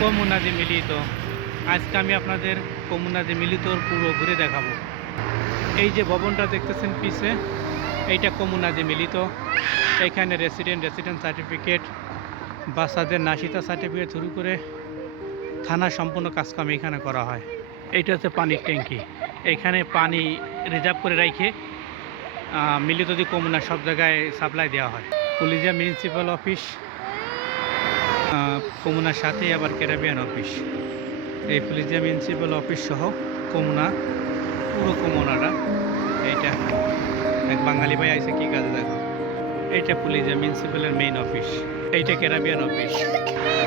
কমুনা দি মিলিত। আজকে আমি আপনাদের কমুনা দি মিলিতর পুরো ঘুরে দেখাবো। এই যে ভবনটা দেখতেছেন পিছে, এইটা কমুনা দি মিলিত। এখানে রেসিডেন্ট সার্টিফিকেট, বাচ্চাদের নাশিতা সার্টিফিকেট শুরু করে থানা সম্পূর্ণ কাজকাম এখানে করা হয়। এইটা হচ্ছে পানির ট্যাঙ্কি। এইখানে পানি রিজার্ভ করে রেখে মিলিত দি কমুনা সব জায়গায় সাপ্লাই দেওয়া হয়। পুলিশিয়া মিউনিসিপ্যাল অফিস কমুনার সাথেই আবার ক্যারিবিয়ান অফিস। এই পুলিশিয়া মিউনিসিপ্যাল অফিস সহ কমুনা, পুরো কমুনাটা। এইটা এক বাঙালি ভাই আইসে কি কাজে দেখো। এইটা পুলিশিয়া মিউনিসিপ্যালের মেইন অফিস। এইটা ক্যারিবিয়ান অফিস,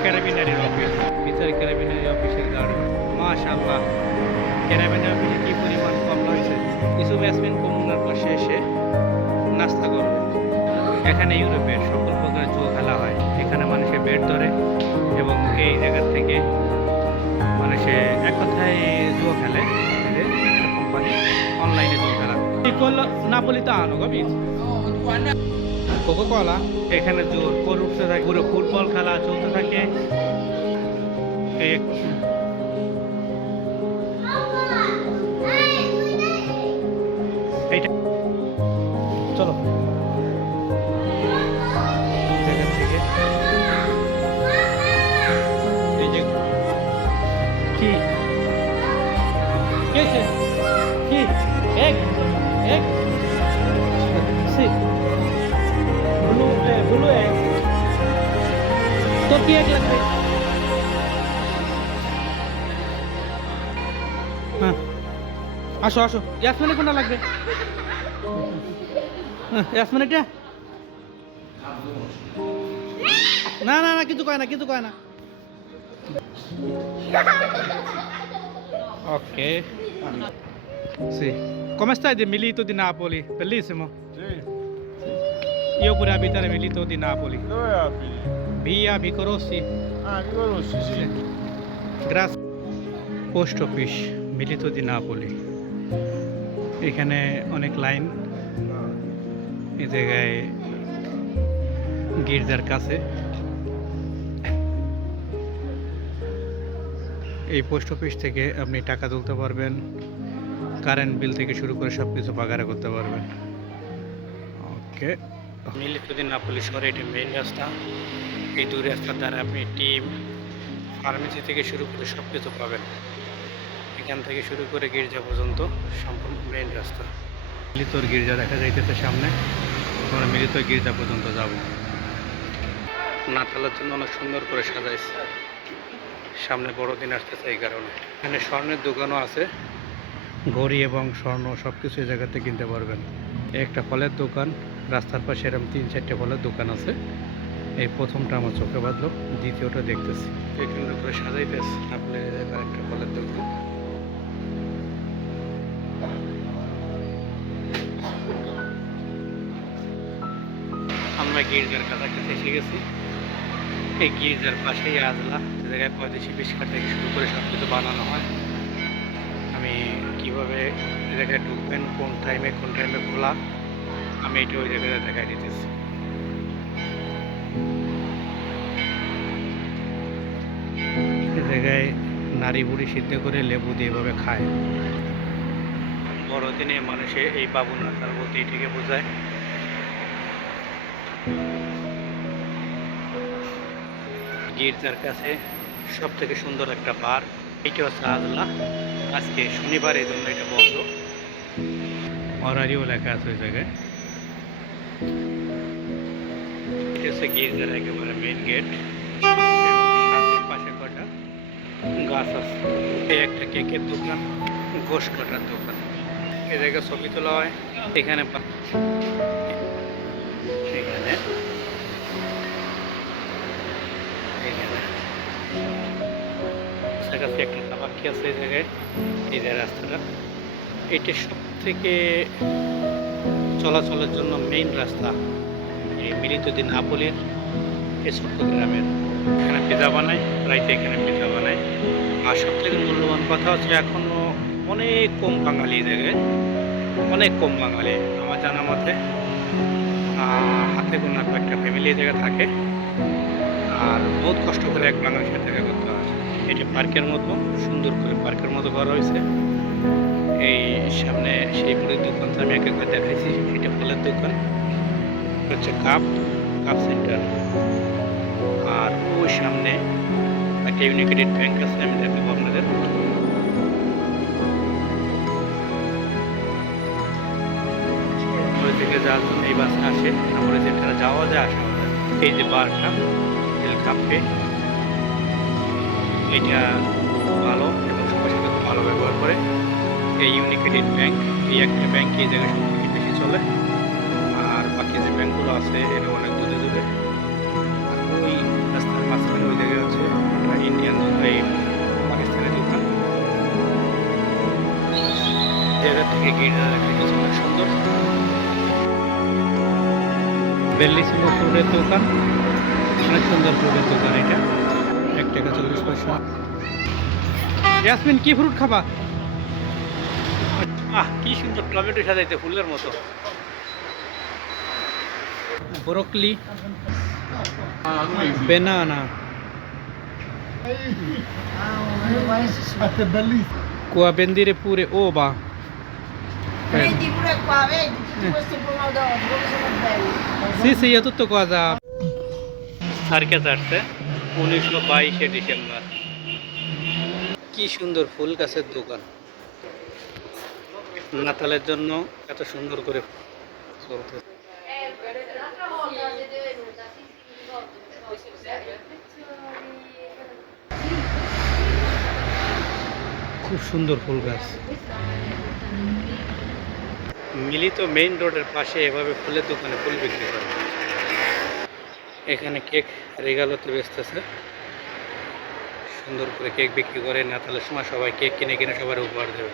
ক্যারিবিনারির অফিস। ভিতরে ক্যারিবিনারি অফিসের গাড়ি। মাশাআল্লাহ, ক্যারিবিনারি অফিসে কি পরিমাণ কমলা হয়েছে। কিছু ব্যাটসম্যান কমুনার পাশে এসে নাস্তা করবে। এখানে ইউরোপের সকল প্রকার জুয়া খেলা হয়। এখানে মানুষের বেট ধরে এবং এই জায়গা থেকে মানুষে এক কথায় জুয়া খেলে। কোম্পানি অনলাইনে জুয়া খেলা নাপোলিতো আনো গবি কোকো কলা। এখানে জোর করে উঠতে থাকে, পুরো ফুটবল খেলা চলতে থাকে। এইটা চলো জায়গা থেকে এই যে কি कैसे কি এক এক সি ব্লু এক তো কি এক লাগবে। হ্যাঁ আসো আসো, ইয়াসমিনে কোনটা লাগবে? ইয়াসমিনেটা না না না, কিছু কয় না, কিছু কয় না। Ok. Sì. Come stai di Milito di Napoli? Bellissimo. Sì. Io pure abitare Milito di Napoli. Dove abiti? Via Vico Rossi. Ah, mi conosci, sì. Grazie. Post office মিলিতো দি নাপোলি। এখানে অনেক লাইন। এই জায়গায় গির্জার কাছে এই পোস্ট অফিস থেকে আপনি টাকা তুলতে পারবেন, কারেন্ট বিল থেকে শুরু করে সব কিছু পাগারা করতে পারবেন। ওকে, মিলিতো দি নাপোলি শহরে এটি মেইন রাস্তা। এই দুই রাস্তার দ্বারা আপনি টিম, ফার্মেসি থেকে শুরু করে সব কিছু পাবেন। এখান থেকে শুরু করে গির্জা পর্যন্ত সম্পূর্ণ মেইন রাস্তা। মিলিতর গির্জা দেখা যাইতেছে সামনে। আমরা মিলিত গির্জা পর্যন্ত যাব। নাতালের জন্য অনেক সুন্দর করে সাজাইছে। সামনে বড়দিন আসতেছে এই কারণে। এখানে স্বর্ণের দোকানও আছে। ঘড়ি এবং স্বর্ণ সব কিছু এই জায়গাতে কিনতে পারবেন। একটা ফলের দোকান, রাস্তার পাশে এরকম 3-4টে ফলের দোকান আছে। এই প্রথমটা আমার চোখে বাঁধলো, দ্বিতীয়টা দেখতেছি। এখানে করে সাজাইতেছে আপনার একটা ফলের দোকান। আমরা গির্জার কাছাকাছি এসে গেছি। এই গির্জার পাশেই আজলা, যে জায়গায় পয়দেশি বিস্কাট থেকে শুরু করে সব কিছু বানানো হয়। আমি কিভাবে এই জায়গায় ঢুকবেন, কোন টাইমে খোলা, আমি এটা ওই জায়গায় দেখাই দিতেছি। এই জায়গায় নারী বুড়ি সিদ্ধ করে লেবু দিয়ে এভাবে খায়। বড়দিনে মানুষে এই বাবু নাতাল বলতে এটিকে বোঝায়। গির্জার কাছে সব থেকে সুন্দর একটা বার। এইটা হচ্ছে আজলা। আজকে শনিবার, এই জন্য এটা বন্ধ। অরারিও লেখা আছে ওই জায়গায়। এটা হচ্ছে গির্জার একেবারে মেইন গেট। সাথে পাশে কটা গাছ আছে। এই একটা কেকের দোকান, গোশ কাটার দোকান। এই জায়গায় ছবি তোলা হয়। এখানে কাছাকাছি একটা তাবাকি আছে এই জায়গায়। এই যে রাস্তাটা, এটা সব থেকে চলাচলের জন্য মেইন রাস্তা। এই মিলিতো দি নাপোলির এই ছোট্ট গ্রামের। এখানে পিজা বানায়, রাইতে এখানে পিজা বানায়। আর সব থেকে মূল্যবান কথা হচ্ছে এখনও অনেক কম বাঙালি এই জায়গায়, অনেক কম বাঙালি। আমার জানা মতে হাতে গোনা একটা ফ্যামিলি এই জায়গায় থাকে। আর বহুত কষ্ট করে এক বাঙালির সাথে দেখা করতে হয়। এটা পার্কের মতো সুন্দর করে পার্কের মতো করা হয়েছে। এই সামনে সেই ফুলের দোকানটা আমি একবার দেখাইছি, এটা ফুলের দোকান হচ্ছে কাপ কাপ সেন্টার। আর ওই সামনে একটা ইউনিকেটেড ব্যাংক আছে, আমি দেখাবো আপনাদের। ওই থেকে যাওয়ার জন্য এই বাসে আসে, তারপরে যেখানে যাওয়া যায় আসা যায়। এই যে বারটা এল কাপে, এটা ভালো এবং সবার সাথে খুব ভালো ব্যবহার করে। এই ইউনিকেটেড ব্যাংক, এই একটা ব্যাংক এই জায়গায় সব থেকে বেশি চলে। আর বাকি যে ব্যাংকগুলো আছে এটা অনেক দূরে দূরে। আর ওই রাস্তার মাঝখানে ওই জায়গায় হচ্ছে ইন্ডিয়ান এই পাকিস্তানি দোকান। জায়গা থেকে গিয়ে অনেক সুন্দর। বেল্লিসিমো ফুডের দোকান, অনেক সুন্দর ফুডের দোকান এটা। 1 টাকা 40 পয়সা। ইয়াসমিন কি ফ্রুট খাবা? কি সুন্দর টমেটো সাজাইতে ফুলের মতো। Broccoli, banana, qua vendere pure uova. Vedi pure qua, vedi tutti questi pomodori, come sono belli. Sì, sì, io tutto cosa. Circus আসছে 1922 ডিসেম্বর। কি সুন্দর ফুল গাছের দোকান, নাতালের জন্য এত সুন্দর করে চলতে। খুব সুন্দর ফুল গাছ। মিলিত মেইন রোডের পাশে এভাবে ফুলের দোকানে ফুল বিক্রি করে। এখানে কেক রেগালোতে বেচতেছে, সুন্দর করে কেক বিক্রি করে। নাতালের সময় সবাই কেক কিনে কিনে সবার উপহার দেবে।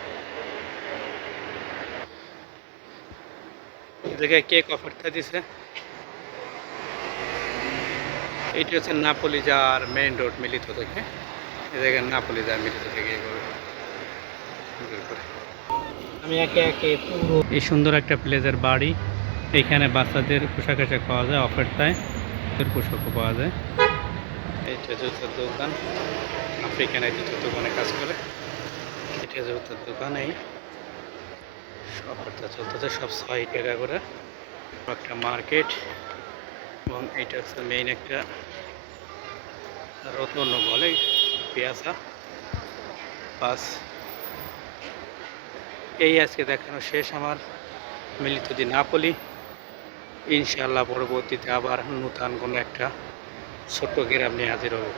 এই জায়গায় কেক অফারটা দিছে। এইটা হচ্ছে নাপোলি যার মেইন রোড মিলিত থেকে। এই জায়গায় নাপোলি যার মিলিত থেকে এভাবে সুন্দর করে। আমি একে একে পুরো এই সুন্দর একটা প্লেসের বাড়ি। এখানে বাচ্চাদের পোশাক আশাক পাওয়া যায় অফারটায়, পোশাকও পাওয়া যায়। এইটা জুতার দোকান, আফ্রিকান এই জুতার দোকানে কাজ করে। এটা জুতার দোকান, এই অফারটা চলতেছে সব 6 টাকা করে। একটা মার্কেট এবং এইটা হচ্ছে মেইন একটা রতন বলে পেঁয়াজা বাস। এই আজকে দেখানো শেষ আমার মিলিত দি নাপোলি। ইনশাআল্লাহ পরবর্তীতে আবার নতুন কোনো একটা ছোট্ট গ্রাম নিয়ে হাজির হবো।